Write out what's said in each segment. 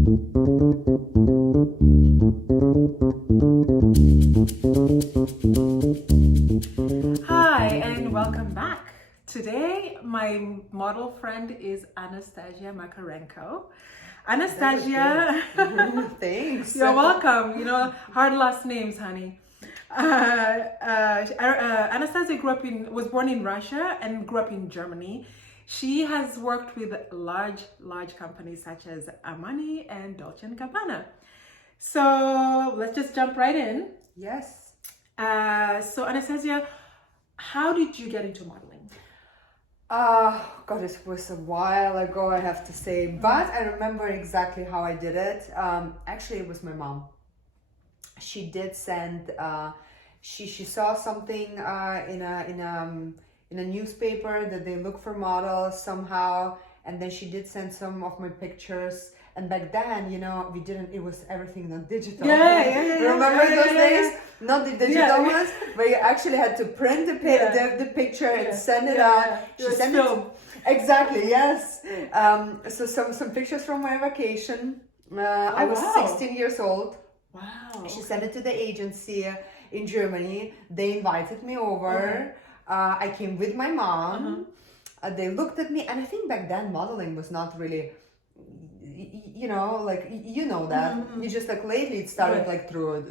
Hi, and welcome back. Today, my model friend is Anastassija Makarenko. Anastassija, Thanks. you're welcome. You know, hard last names, honey. Anastassija was born in Russia and grew up in Germany. She has worked with large companies such as Armani and Dolce & Gabbana. So let's just jump right in. Yes. So Anastassija, how did you get into modeling? God, it was a while ago, I have to say, but I remember exactly how I did it. Actually, it was my mom. She did send. She saw something in a newspaper that they look for models somehow, and then she did send some of my pictures. And back then, you know, it was everything not digital. Remember those days? Not the digital ones, where you actually had to print the picture and send it out. She sent it. Exactly, yes. So some pictures from my vacation. I was 16 years old. Wow. She sent it to the agency in Germany. They invited me over. I came with my mom. They looked at me, and I think back then modeling was not really, you know, like, you know that. You just like lately it started like through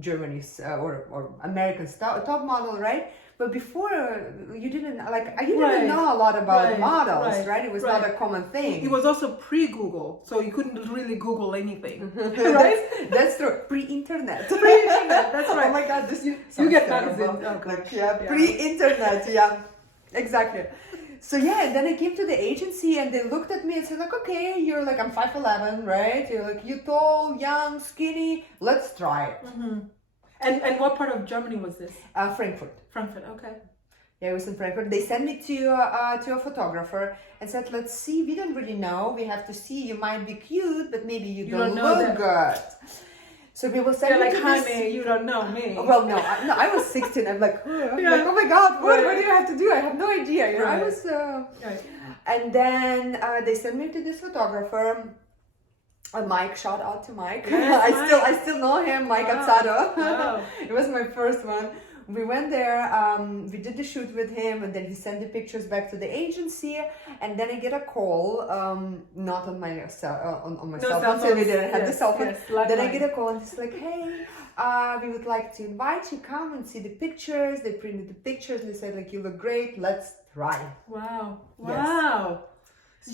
Germany's or American top model, right? But before you didn't know a lot about models, right? It was not a common thing. It was also pre-Google, so you couldn't really Google anything, right? That's true. Pre-internet. Pre-internet, that's right. Oh my God, you get magazines. Oh, pre-internet, exactly. So then I came to the agency and they looked at me and said like, okay, you're like, I'm 5'11", right? You're like, you tall, young, skinny, let's try it. And what part of Germany was this? Frankfurt. Frankfurt, okay. Yeah, it was in Frankfurt. They sent me to a photographer and said, let's see, we don't really know. We have to see, you might be cute, but maybe you don't look good. So people said, like, hi, me, you don't know me. Well, no, I was 16. I'm like, like, oh my God, what do you have to do? I have no idea. You know, I was, and then they sent me to this photographer, Mike. Shout out to Mike. I still know him, Mike Azzado. Wow. It was my first one. We went there, we did the shoot with him, and then he sent the pictures back to the agency, and then I get a call, not on my on my cell phone, so we didn't have the cell phone. Then I get a call and it's like, hey, we would like to invite you, come and see the pictures. They printed the pictures and they said like, you look great, let's try. Wow. Yes.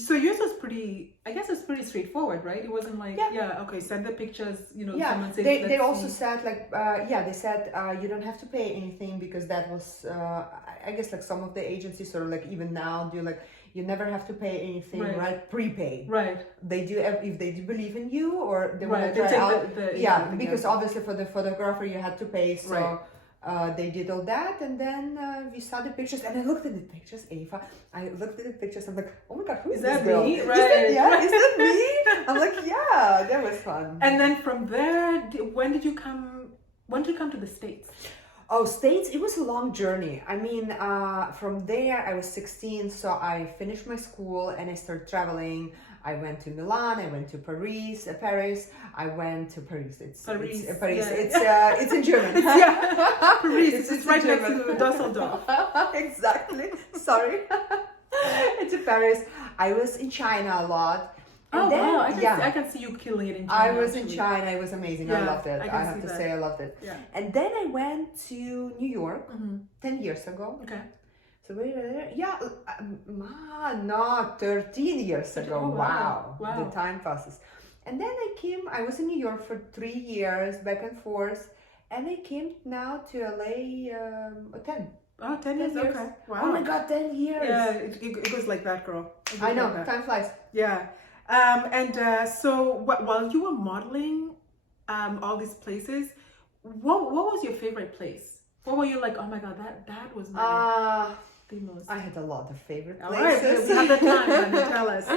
So yours was pretty, I guess it's pretty straightforward, right? It wasn't like, okay, send the pictures, you know, someone said, they also said like, they said you don't have to pay anything, because that was, I guess like some of the agencies sort of like even now do like, you never have to pay anything, right? Prepay. Right. They do, if they do believe in you or they want to try out. Because obviously for the photographer you had to pay, so. They did all that, and then we saw the pictures, and I looked at the pictures, Eva. I looked at the pictures, I'm like, oh my God, who is that this girl? me? Is that me? I'm like, yeah, that was fun. And then from there, when did you come to the States? Oh, States, it was a long journey. I mean, from there, I was 16, so I finished my school and I started traveling. I went to Milan, I went to Paris. I went to Paris. It's Paris. It's in Germany. Paris. It's right next to Dusseldorf. Exactly. Sorry. It's in Paris. I was in China a lot. And wow! I can see you killing it in China. I was in China. It was amazing. I loved it. I have to say, I loved it. Yeah. And then I went to New York 10 years ago. Okay. So we were there. Yeah, no, 13 years ago. Oh, wow. The time passes. And then I was in New York for 3 years, back and forth. And I came now to LA 10. Oh, 10 years, okay. Wow. Oh my God, 10 years. Yeah, it goes like that, girl. I know, time flies. Yeah. So while you were modeling all these places, what was your favorite place? What were you like, oh my God, that was the most? I had a lot of favorite places. All right, we have the time, tell us.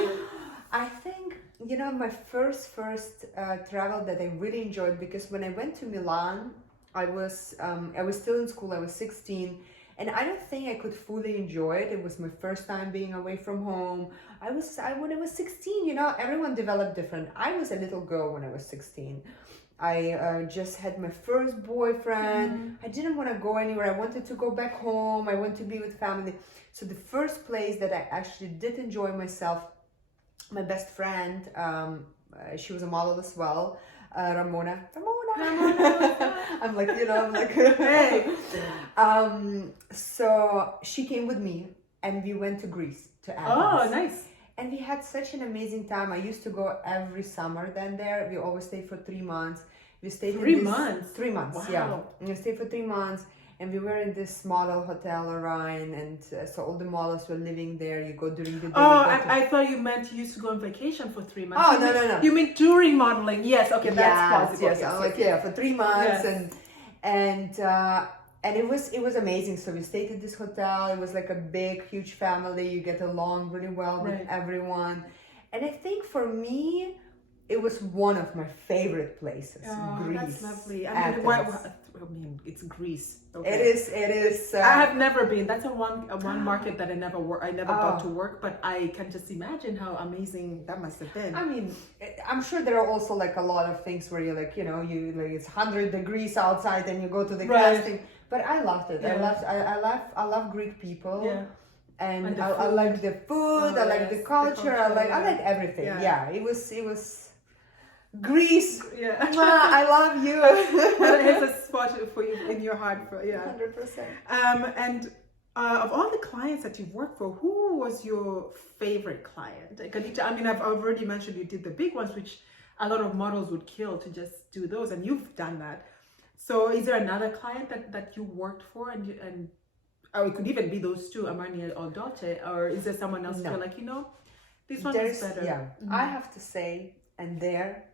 I think, you know, my first travel that I really enjoyed, because when I went to Milan, I was still in school, I was 16, And I don't think I could fully enjoy it. It was my first time being away from home. When I was 16, you know, everyone developed different. I was a little girl when I was 16. I just had my first boyfriend. I didn't want to go anywhere. I wanted to go back home. I wanted to be with family. So the first place that I actually did enjoy myself, my best friend, she was a model as well, Ramona. I'm like, you know, I'm like, hey. So she came with me and we went to Greece, to Athens. Oh, nice. And we had such an amazing time. I used to go every summer then there. We always stayed for 3 months. We stayed 3 months? 3 months, wow. yeah. And we stayed for 3 months. And we were in this model hotel Orion, and so all the models were living there. You go during the day. Oh, I thought you meant you used to go on vacation for 3 months. Oh, no. You mean during modeling? Yes, okay, that's possible. Yes, I'm like, yeah, for 3 months, yes. and it was amazing. So we stayed at this hotel. It was like a big, huge family. You get along really well with everyone, and I think for me, it was one of my favorite places. Greece. That's lovely. I mean, it's Greece. Okay. It is. I have never been. That's one market that I never got to work, but I can just imagine how amazing that must have been. I mean, I'm sure there are also like a lot of things where you're like, you know, it's 100 degrees outside and you go to the casting. But I loved it. Yeah. I love Greek people. Yeah. And I like the food. I like the culture. I like everything. Yeah. It was. Greece, I love you. Well, it has a spot for you in your heart, 100%. And of all the clients that you've worked for, who was your favorite client? I mean, I've already mentioned you did the big ones, which a lot of models would kill to just do those, and you've done that. So, is there another client that you worked for, and or it could even be those two, Armani or Dolce, or is there someone else feel like, you know, this one is better? Yeah, I have to say, and there.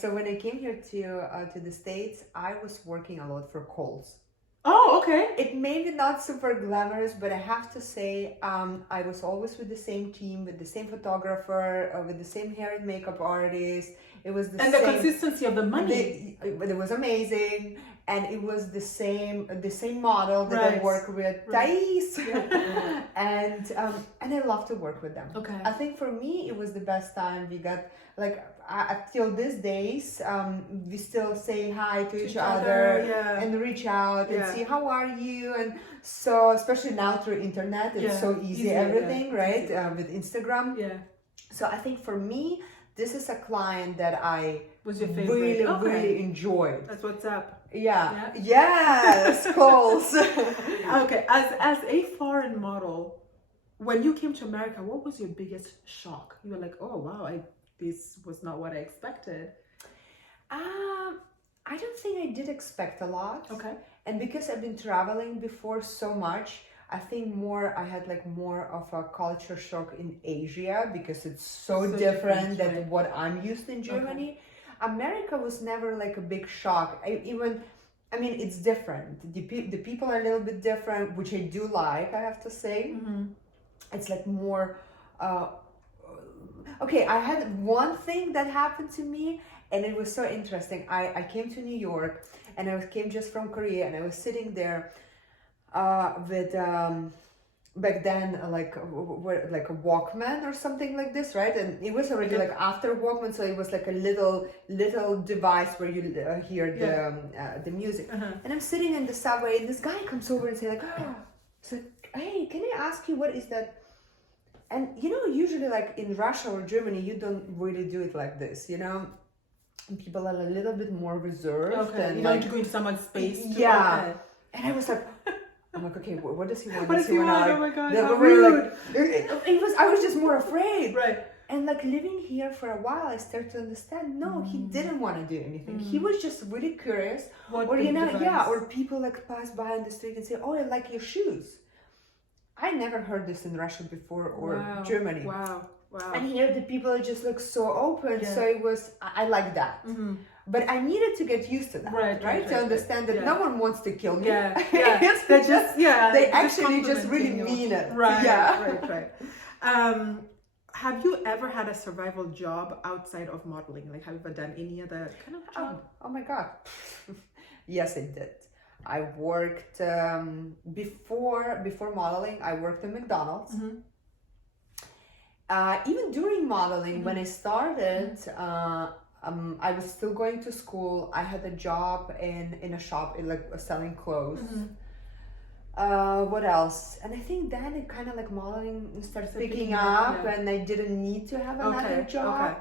So when I came here to the States, I was working a lot for Kohl's. Oh, okay. It may be not super glamorous, but I have to say, I was always with the same team, with the same photographer, with the same hair and makeup artist. It was the same. And the consistency of the money. It was amazing. And it was the same model that I work with, Thais. And I love to work with them. Okay. I think for me, it was the best time. We got, like, till these days, we still say hi to each other and reach out and see how are you. And so, especially now through internet, it's so easy everything, right? With Instagram. Yeah. So I think for me, this is a client that I was your favorite. Really enjoyed. That's what's up. Yeah. Yes, Kohl's. Okay, as a foreign model, when you came to America, what was your biggest shock? You were like, oh wow, this was not what I expected. I don't think I did expect a lot. Okay. And because I've been traveling before so much, I think I had like more of a culture shock in Asia because it's so different than what I'm used to in Germany. Okay. America was never like a big shock. I mean, it's different. The people are a little bit different, which I do like, I have to say. Mm-hmm. It's like more... Okay, I had one thing that happened to me, and it was so interesting. I came to New York, and I came just from Korea, and I was sitting there with... back then, like a Walkman or something like this, right? And it was already like after Walkman, so it was like a little device where you hear the music. Uh-huh. And I'm sitting in the subway, and this guy comes over and say like, so, hey, can I ask you what is that? And you know, usually like in Russia or Germany, you don't really do it like this, you know. And people are a little bit more reserved. Okay, and you don't like to go into someone's space. And I was like. I'm like, okay, what does he want? What does he want? Oh my God, how rude. I was just more afraid. Right. And like living here for a while, I started to understand, no, he didn't want to do anything. He was just really curious. Or, you know, or people like pass by on the street and say, oh, I like your shoes. I never heard this in Russia before or Germany. Wow. And here the people just look so open. So it was, I like that. Mm-hmm. But I needed to get used to that, right? To understand that no one wants to kill me. They actually just really mean it. Right. Have you ever had a survival job outside of modeling? Like, have you ever done any other kind of job? Oh my God. Yes, I did. I worked before modeling. I worked at McDonald's. Even during modeling, when I started, I was still going to school. I had a job in a shop, like selling clothes. What else? And I think then it kind of like modeling started picking up, and I didn't need to have another job.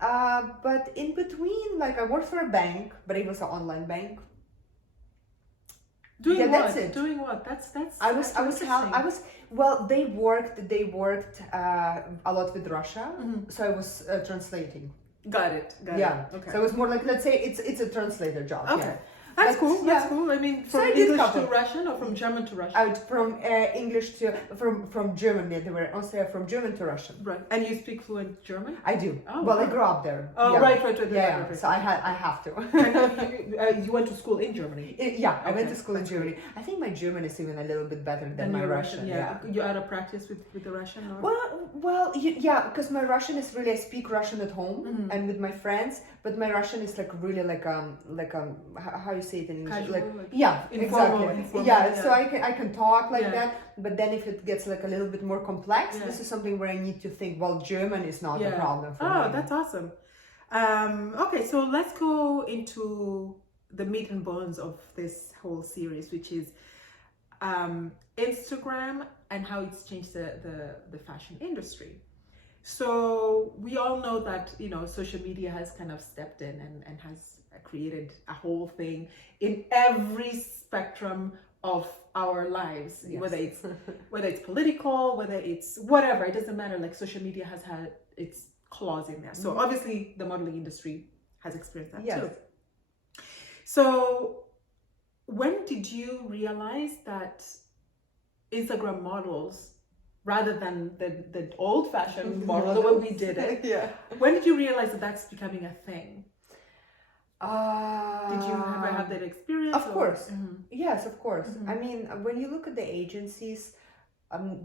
But in between, like I worked for a bank, but it was an online bank. Doing what? That's it. Doing what? That's. Well, they worked a lot with Russia, so I was translating. Got it. Yeah. Okay. So it was more like, let's say it's a translator job. Okay. Yeah. That's cool. That's cool. I mean, from English to Russian or from German to Russian? From English to from German. Yeah, they were also from German to Russian. Right. And you speak fluent German? I do. Oh, well, wow. I grew up there. Oh, yeah. right. Yeah. So I have to. You went to school in Germany? I went to school in Germany. I think my German is even a little bit better than my Russian. Yeah. You out of practice with the Russian? Or? Well, because my Russian is really, I speak Russian at home and with my friends, but my Russian is like really like how you say it in English? Casual, informal, informal, so I can talk like that, but then if it gets like a little bit more complex, this is something where I need to think, well, German is not a problem for me. Oh, that's awesome. Okay, so let's go into the meat and bones of this whole series, which is Instagram and how it's changed the fashion industry. So we all know that, social media has kind of stepped in and has created a whole thing in every spectrum of our lives, whether it's political, whether it's whatever, it doesn't matter. Like social media has had its claws in there. So obviously the modeling industry has experienced that too. So when did you realize that Instagram models, rather than the old-fashioned model, the way we did it, when did you realize that that's becoming a thing? Did you ever have that experience? Of course. Yes, of course. I mean, when you look at the agencies,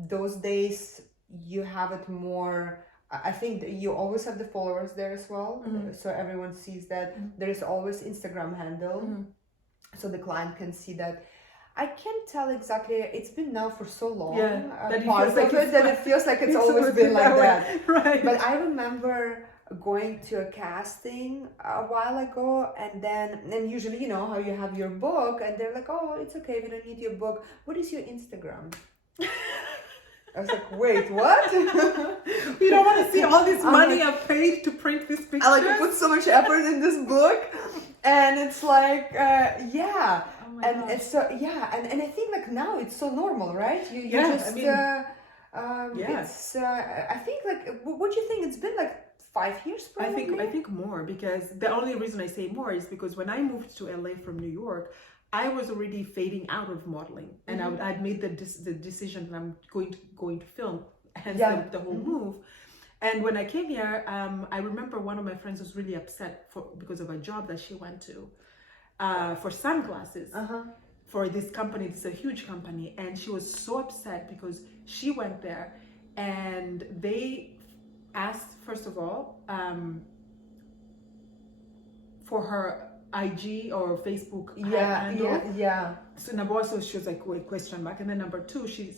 those days you have it more. I think that you always have the followers there as well, so everyone sees that. There is always Instagram handle, so the client can see that. I can't tell exactly. It's been now for so long, that it feels like it's always been like that. Right. But I remember going to a casting a while ago, and usually, how you have your book, and they're like, oh, it's okay, we don't need your book. What is your Instagram? I was like, wait, what? You don't want to see all this money I've paid to print this picture? I put so much effort in this book, and it's like, and so and I think like now it's so normal, right? You just it's I think like what do you think? It's been like 5 years probably. I think more, because the only reason I say more is because when I moved to LA from New York, I was already fading out of modeling, and I'd made the decision that I'm going to film, hence the whole move. And when I came here, I remember one of my friends was really upset because of a job that she went to for sunglasses for this company. It's a huge company, and she was so upset because she went there and they asked, first of all, for her IG or Facebook handle. So number one, so she was like, wait, question mark. And then number two, she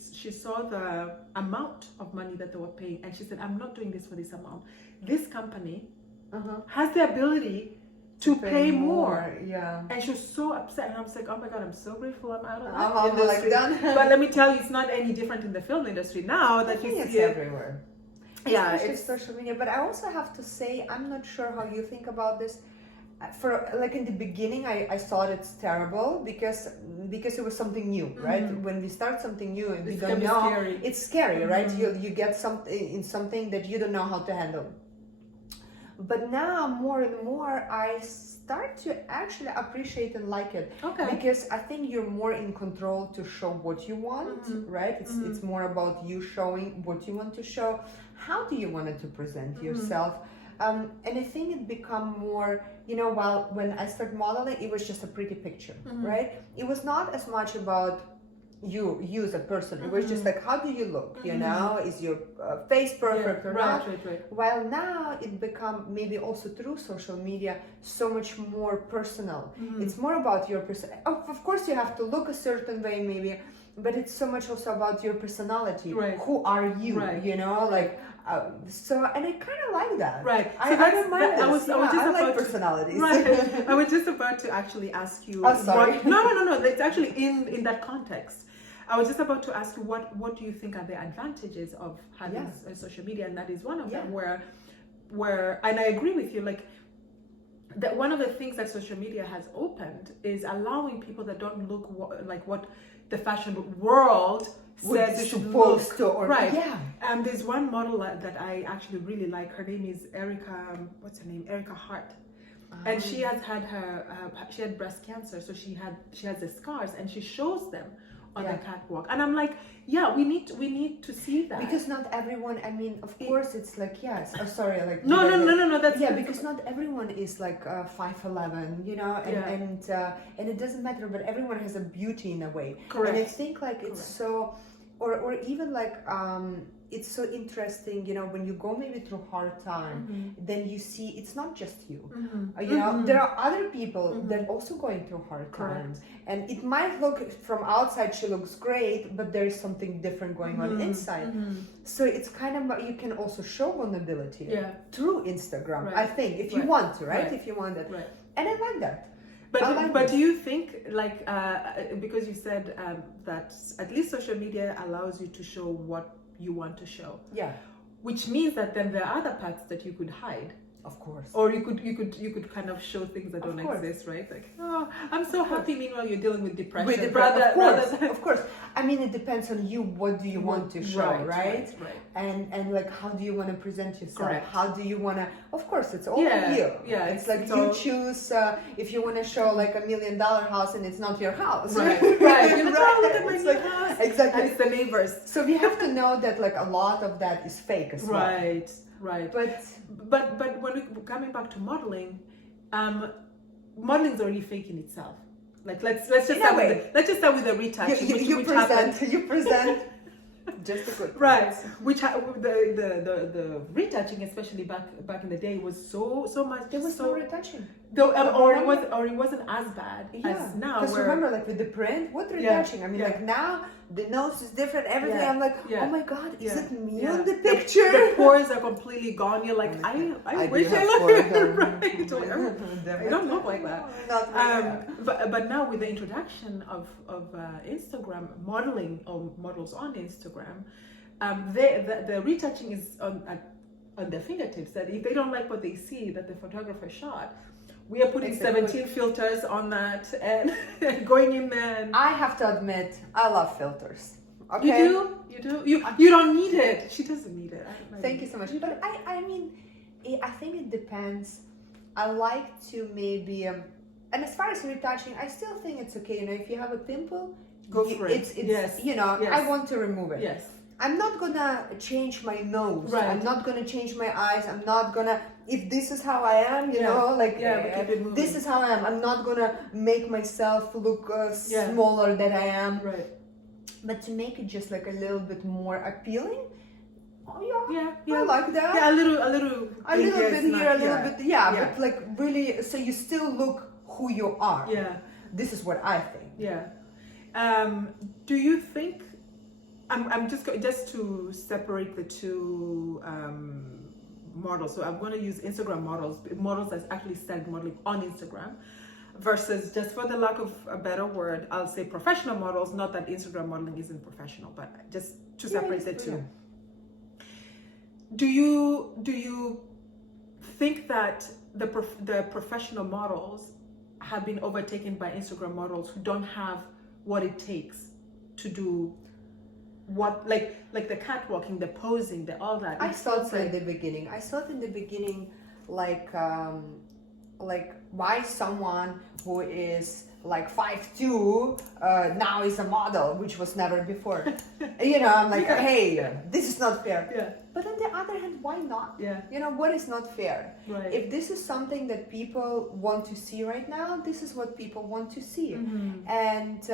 saw the amount of money that they were paying, and she said, I'm not doing this for this amount. This company has the ability to pay more. And she was so upset, and I was like, oh my god, I'm so grateful I'm out of that industry. But let me tell you, it's not any different in the film industry now. That you see it's everywhere. Especially it's social media. But I also have to say, I'm not sure how you think about this. For like in the beginning, I thought it's terrible because it was something new, right? When we start something new and we don't know, it's scary, right? You get something that you don't know how to handle. But now more and more, I start to actually appreciate and like it, because I think you're more in control to show what you want, right? It's more about you showing what you want to show. How do you want it to present yourself? And I think it become more, when I started modeling, it was just a pretty picture, right? It was not as much about you as a person. It was just like, how do you look? You know, is your face perfect or not? Right. While now it become maybe also through social media so much more personal. It's more about your person. Of course, you have to look a certain way, maybe, but it's so much also about your personality. Right. Who are you? Right. You know, like. So, and I kind of like that. Right. I don't mind this. I was just I about like personalities. Right. I was just about to actually ask you. Oh, sorry. No. It's actually in that context. I was just about to ask you what do you think are the advantages of having social media, and that is one of them. Where and I agree with you. Like that, one of the things that social media has opened is allowing people that don't look like what the fashion world says they should look. Right. Yeah. And there's one model that I actually really like. Her name is Erica. What's her name? Erica Hart. And she has had she had breast cancer, so she has the scars, and she shows them on the catwalk. And I'm like, we need to see that, because not everyone. I mean, of course, it's like sorry, like no. That's because not everyone is like 5'11", you know, and it doesn't matter. But everyone has a beauty in a way. Correct. And I think like it's so, or even like it's so interesting, you know, when you go maybe through hard time, then you see it's not just you. You know, there are other people that are also going through hard times, and it might look from outside she looks great, but there is something different going on inside. So it's kind of, you can also show vulnerability through Instagram. I think if you want to, if you want it, and I like that. But do you think, like, because you said that at least social media allows you to show what you want to show, which means that then there are other parts that you could hide, of course, or you could kind of show things that don't exist, right? Like, oh, I'm so happy, meanwhile you're dealing with depression. Of course. I mean, it depends on you. What do you want to show, right? And like, how do you want to present yourself? How do you want to? Of course, it's all you. It's like you choose if you want to show like $1 million house and it's not your house, right? You're like, oh, look at my new house. Exactly, and it's the neighbors. So we have to know that like a lot of that is fake as well. Right. But when we're coming back to modeling, modeling is already fake in itself. Like let's just start with the retouching. You present just a good the retouching, especially back in the day, was so much. There was no retouching. Or it wasn't as bad as now. Because remember, like with the print, what retouching? I mean, like now the nose is different. Everything. I'm like, oh my god, is it me on the picture? The pores are completely gone. You're like, I wish I looked right. I don't look like that. But now with the introduction of Instagram modeling, or models on Instagram, the retouching is on their fingertips. That if they don't like what they see that the photographer shot, we are putting 17 filters on that and going in there. And I have to admit, I love filters. Okay? You do. You don't need it. She doesn't need it. Thank you so much. But I mean, I think it depends. I like to maybe and as far as retouching, I still think it's okay. You know, if you have a pimple, go for it. It's you know, I want to remove it. Yes. I'm not gonna change my nose. Right. I'm not gonna change my eyes. I'm not gonna. If this is how I am, you know, like this is how I am. I'm not gonna make myself look smaller than I am. Right. But to make it just like a little bit more appealing. Oh yeah. I like that. Yeah, a little bit here, a little bit. But like really, so you still look who you are. Yeah. This is what I think. Yeah. Do you think? I'm just to separate the two models. So I'm going to use Instagram models that actually started modeling on Instagram, versus, just for the lack of a better word, I'll say professional models. Not that Instagram modeling isn't professional, but just to separate the two. Do you think that the professional models have been overtaken by Instagram models who don't have what it takes to do what, like the catwalking, the posing, all that? I thought so in the beginning. Like why someone who is like 5'2" now is a model, which was never before. You know, I'm like, hey, this is not fair. Yeah. But on the other hand, why not? Yeah. You know, what is not fair? Right. If this is something that people want to see right now, this is what people want to see. And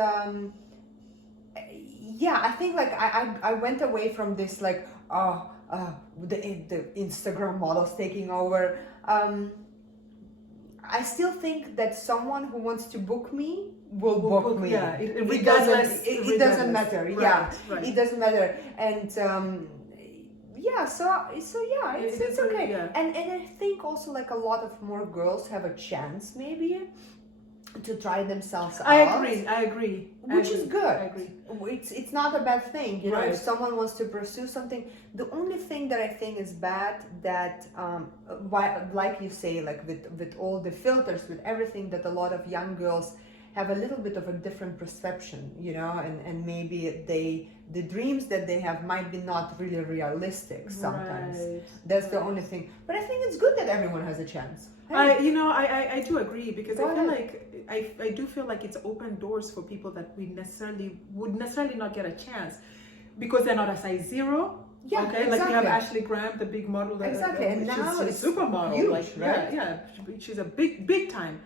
yeah, I think like I went away from this like the Instagram models taking over. I still think that someone who wants to book me will book me. Yeah, regardless, it doesn't matter. Right, Yeah, right. it doesn't matter. And yeah, so yeah, it's okay. Yeah. And I think also like a lot of more girls have a chance maybe to try themselves out. I agree. Which is good. I agree. It's not a bad thing, you know. Right. If someone wants to pursue something, the only thing that I think is bad that, like you say, like with all the filters, with everything, that a lot of young girls have a little bit of a different perception, you know, and maybe the dreams that they have might be not really realistic sometimes. Right. That's the only thing. But I think it's good that everyone has a chance. I do agree, because Go I feel ahead. like I do feel like it's opened doors for people that would necessarily not get a chance because they're not a size 0. Yeah, okay, exactly. like we have Ashley Graham, the big model. Exactly, and she's now a it's supermodel, huge, like right? Yeah, she's a big time.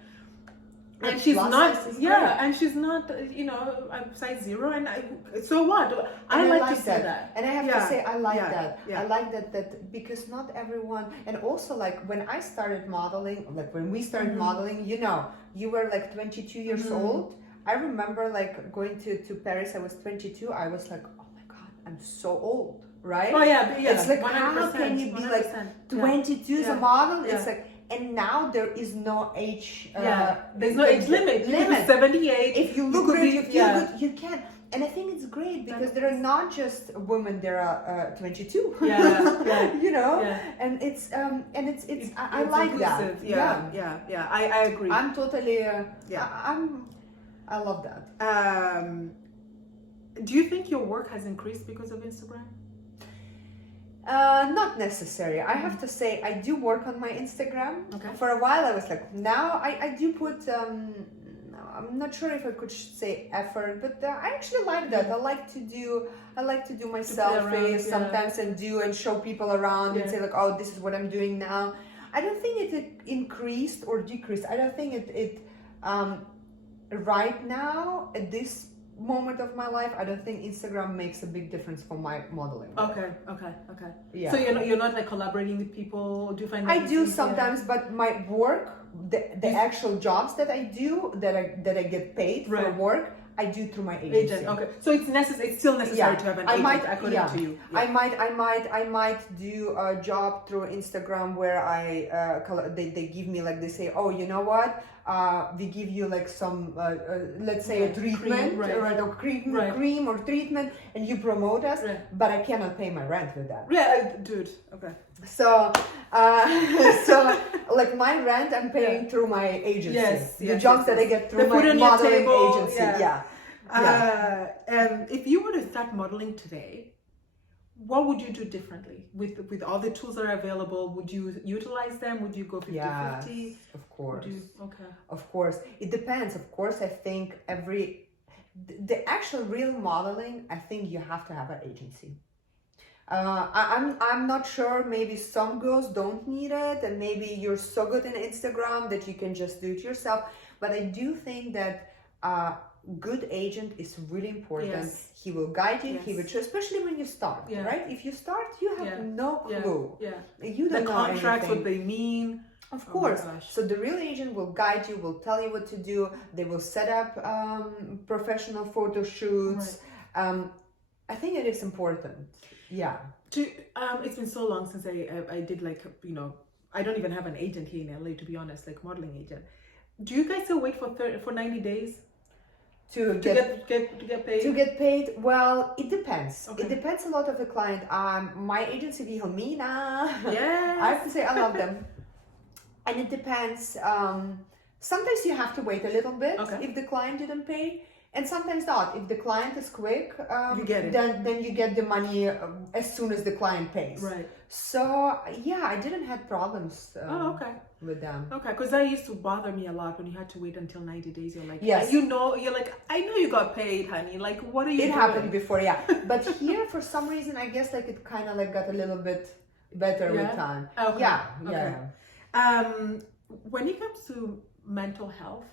And Like she's plus not, size is yeah, great. and she's not, you know, I'm size 0, and so what? I And like to see that. And I have to say, I like that. Yeah. I like that because not everyone, and also like when I started modeling, like when we started modeling, you know, you were like 22 years old. I remember like going to Paris, I was 22. I was like, oh my God, I'm so old, right? Oh yeah. It's like, how can you be like 22 as a model? It's like, and now there is no age. There's no age limit. You could be 78. If you look good, you feel good, you can. And I think it's great because there are not just women. There are 22. Yeah. You know, Yeah. and it's I It's like that. inclusive. Yeah. I agree. I'm totally. Yeah. I love that. Do you think your work has increased because of Instagram? Not necessary. I have to say I do work on my Instagram. Okay. For a while I was like, now I do put I'm not sure if I could say effort, but I actually like that. I like to do my selfies sometimes and show people around and say like, oh, this is what I'm doing now. I don't think it increased or decreased. I don't think it right now at this moment of my life, I don't think Instagram makes a big difference for my modeling. Okay. Yeah. So you're not like collaborating with people? Do you find that I do sometimes, but my work, the actual jobs that I do, that I get paid for work, I do through my agency. Okay. So it's still necessary to have an agent, according to you. Yeah. I might do a job through Instagram where they give me like, they say, oh, you know what? We give you like some let's say a treatment, cream or treatment, and you promote us, but I cannot pay my rent with that. Yeah, dude. Okay. So like my rent I'm paying through my agency. The jobs that I get through my modeling agency. And if you were to start modeling today, what would you do differently with all the tools that are available? Would you utilize them? Would you go 50-50? Yes, of course. Okay. Of course. It depends. Of course, I think the actual real modeling, I think you have to have an agency. I'm not sure, maybe some girls don't need it, and maybe you're so good in Instagram that you can just do it yourself. But I do think that good agent is really important. Yes. He will guide you. Yes. He will, especially when you start, right? If you start, you have no clue. You don't know contracts, anything. what they mean. Of course. So the real agent will guide you, will tell you what to do. They will set up professional photo shoots. Right. I think it is important. Yeah. It's been so long since I did, like, you know, I don't even have an agent here in LA, to be honest, like modeling agent. Do you guys still wait for 90 days? To get paid? To get paid, well, it depends. Okay. It depends a lot of the client. My agency, Vilhelmina, I have to say I love them. And it depends. Sometimes you have to wait a little bit if the client didn't pay. And sometimes not. If the client is quick, you get it. Then you get the money as soon as the client pays. Right. So yeah, I didn't have problems with them. Okay, because that used to bother me a lot when you had to wait until 90 days. You're like, yes, you're like, I know you got paid, honey. Like, what are you doing? It happened before, yeah. But here, for some reason, I guess like it kind of like got a little bit better with time. Okay. Yeah. When it comes to mental health,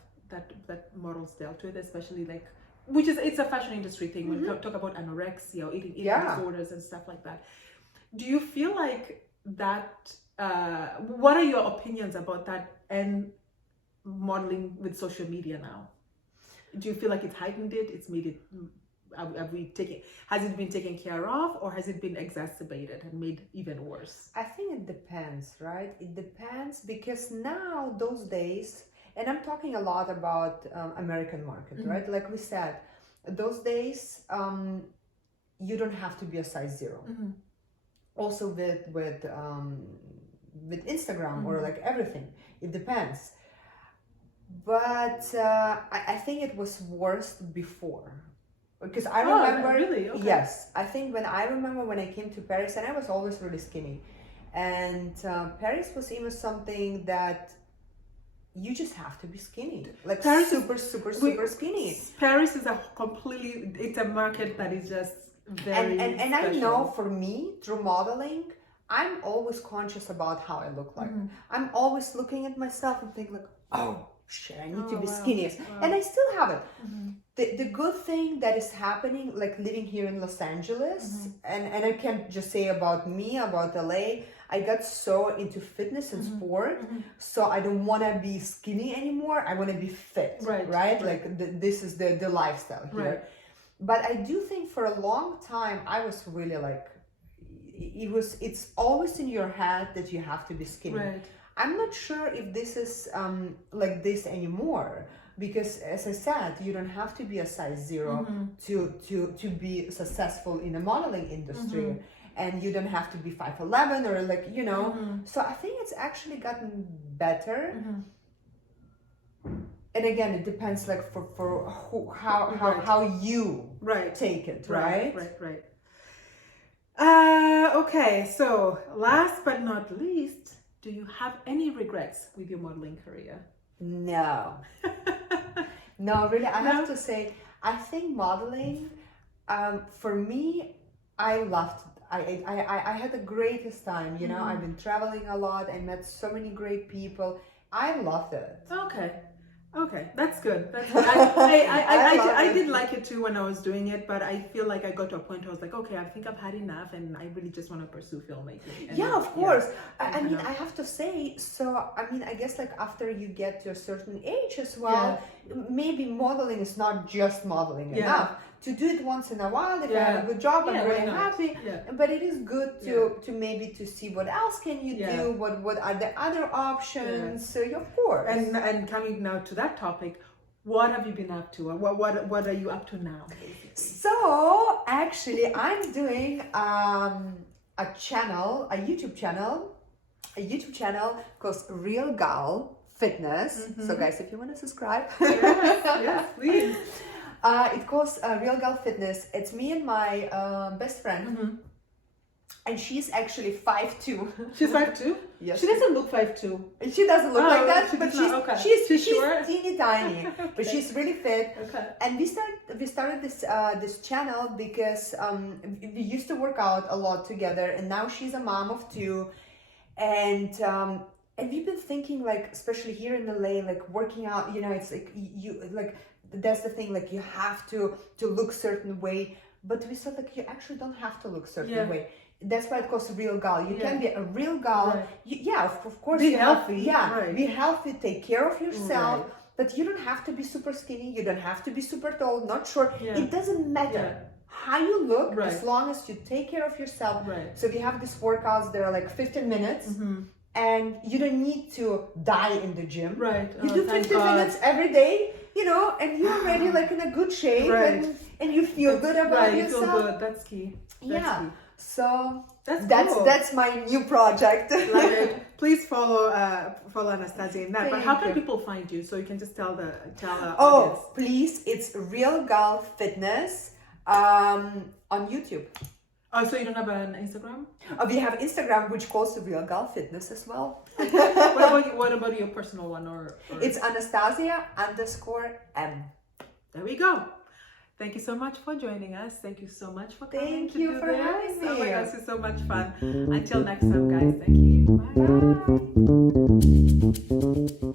that models dealt with, especially like which is, it's a fashion industry thing when we talk about anorexia or eating disorders and stuff like that. Do you feel like that, what are your opinions about that and modeling with social media now? Do you feel like it's heightened it? It's made it, has it been taken care of, or has it been exacerbated and made even worse? I think it depends, right? It depends, because now those days, and I'm talking a lot about American market, right? Like we said, those days, you don't have to be a size 0. Also with Instagram or like everything, it depends. But I think it was worse before. Because I remember, really? Okay. Yes, I think when I came to Paris, and I was always really skinny, and Paris was even something that you just have to be skinny, like Paris super skinny. Paris is it's a market that is just very and I know for me, through modeling, I'm always conscious about how I look like. I'm always looking at myself and think like, oh shit, I need to be skinnier. And I still have it. The good thing that is happening, like living here in Los Angeles, and I can't just say about me, about LA, I got so into fitness and sport, so I don't want to be skinny anymore. I want to be fit, right? Like this is the lifestyle here. Right. But I do think for a long time, I was really like, it's always in your head that you have to be skinny. Right. I'm not sure if this is like this anymore, because as I said, you don't have to be a size 0 to be successful in the modeling industry, and you don't have to be 5'11" or like, you know. So I think it's actually gotten better. And again, it depends like for how you take it, right? Right. Okay, so last but not least, do you have any regrets with your modeling career? No. No, really, I have to say, I think modeling, for me, I loved it. I had the greatest time, you know. I've been traveling a lot. I met so many great people. I loved it. Okay, that's good. I did like it too when I was doing it, but I feel like I got to a point where I was like, okay, I think I've had enough, and I really just want to pursue filmmaking. And of course. I mean, I have to say, so, I mean, I guess like after you get to a certain age as well, maybe modeling is not just modeling enough. To do it once in a while, if I have a good job, I'm really happy. But it is good to maybe to see what else can you do, what are the other options. So of course. And coming now to that topic, what have you been up to? Or what are you up to now? Basically? So actually, I'm doing a YouTube channel called Real Gal Fitness. So guys, if you want to subscribe, yes, please. It calls Real Gal Fitness. It's me and my best friend, and she's actually 5'2". She's 5'2"? Yes. She doesn't look 5'2". She doesn't look like that, but she's short. teeny tiny, but she's really fit. Okay. And we started this channel because we used to work out a lot together, and now she's a mom of 2, and we've been thinking, like, especially here in LA, like working out, you know, it's like you like. That's the thing, like you have to look certain way, but we said like you actually don't have to look certain way. That's why it calls Real Gal. You can be a real gal. Of course. Be healthy. Be healthy. Take care of yourself. But you don't have to be super skinny. You don't have to be super tall. Not short. It doesn't matter how you look, as long as you take care of yourself. So we have these workouts. They're like 15 minutes. And you don't need to die in the gym. You do 15 minutes every day, you know, and you're already like in a good shape, and you feel good about yourself. You feel good. That's key. Key. So cool. that's my new project. Love it. Please follow Anastassija in that. But how can people find you? So you can just tell audience. Please, it's Real Gal Fitness on YouTube. Oh, so you don't have an Instagram? We have Instagram, which calls to Real Gal Fitness as well. What about your personal one? Or... It's Anastassija_M. There we go. Thank you so much for joining us. Thank you so much for coming. Thank you for having me. Oh my gosh, it's so much fun. Until next time, guys. Thank you. Bye. Bye.